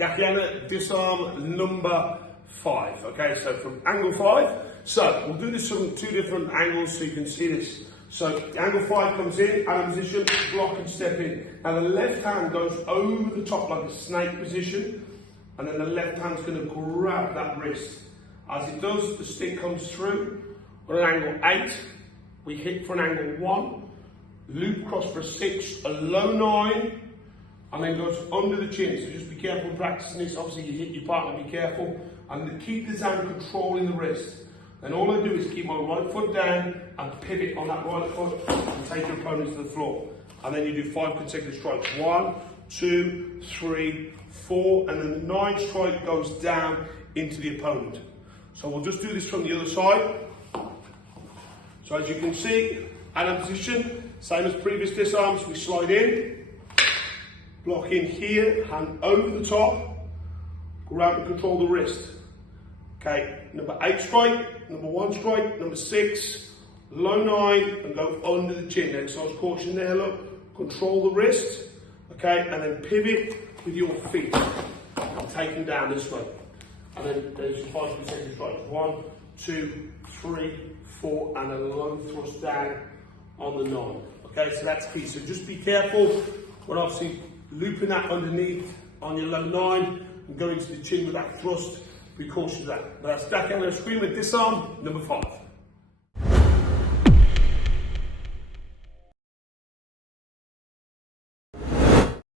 Dacayana Disarm number 5. Okay, so from angle 5. So we'll do this from 2 different angles so you can see this. So angle 5 comes in, out of position, block and step in. Now the left hand goes over the top like a snake position, and then the left hand's going to grab that wrist. As it does, the stick comes through. On an angle 8, we hit for an angle 1, loop across for a 6, a low 9, and then goes under the chin. So just be careful practicing this. Obviously you hit your partner, be careful. And keep this hand controlling the wrist. Then all I do is keep my right foot down and pivot on that right foot and take your opponent to the floor. And then you do 5 consecutive strikes. 1, 2, 3, 4, and then the 9th strike goes down into the opponent. So we'll just do this from the other side. So as you can see, out of position, same as previous disarms, we slide in, block in here, hand over the top, grab and control the wrist. Okay, number 8 strike, number 1 strike, number 6, low 9, and go under the chin. Exercise caution there, look. Control the wrist, okay, and then pivot with your feet and take them down this way. And then there's your 5 consecutive strikes. 1, 2, 3, 4, and a low thrust down on the 9. Okay, so that's key. So just be careful. We're obviously looping that underneath on your low 9 and going to the chin with that thrust. Be cautious of that. But that's Dacayana Escrima Disarm number 5.